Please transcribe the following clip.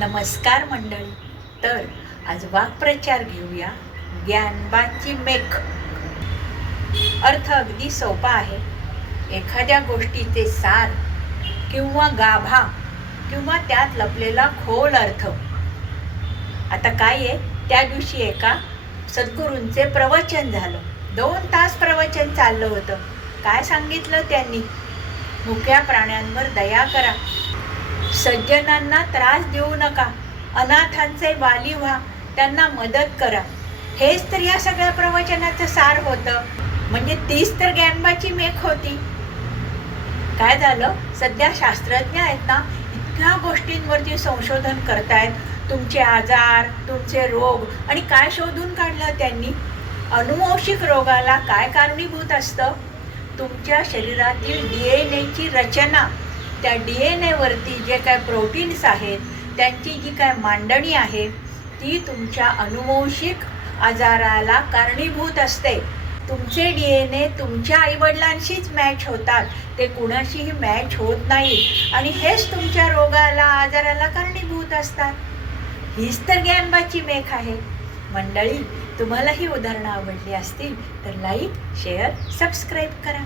नमस्कार मंडळी. तर आज वाक्प्रचार घेऊया. ज्ञानबाची मेख अर्थ अगदी सोपा आहे. एखाद्या गोष्टीचे सार किंवा गाभा किंवा त्यात लपलेला खोल अर्थ. आता काय आहे? त्या दिवशी एका सद्गुरूंचे प्रवचन झालं. दोन तास प्रवचन चाललं होतं. काय सांगितलं त्यांनी? मुक्या प्राण्यांवर दया करा. सज्जनांना त्रास देऊ नका. अनाथांचे वाली व्हा. त्यांना मदत करा. हेच तर या सगळ्या प्रवचनाचं सार होतं. म्हणजे तीच तर ज्ञानबाची मेख होती. काय झालं? सध्या शास्त्रज्ञ आहेत ना इतक्या गोष्टींवरती संशोधन करतायत. तुमचे आजार तुमचे रोग आणि काय शोधून काढलं त्यांनी? अनुवंशिक रोगाला काय कारणीभूत असतं? तुमच्या शरीरातील डी एन एची रचना त्या डी एन एवरती जे काय प्रोटीन्स आहेत त्यांची जी काय मांडणी आहे ती तुमच्या अनुवंशिक आजाराला कारणीभूत असते. तुमचे डी एन ए तुमच्या आईवडिलांशीच मॅच होतात. ते कुणाशीही मॅच होत नाही. आणि हेच तुमच्या रोगाला आजाराला कारणीभूत असतात. हीच तर ज्ञानबाची मेख आहे. मंडळी तुम्हाला ही उदाहरणं आवडली असतील तर लाईक शेअर सबस्क्राईब करा.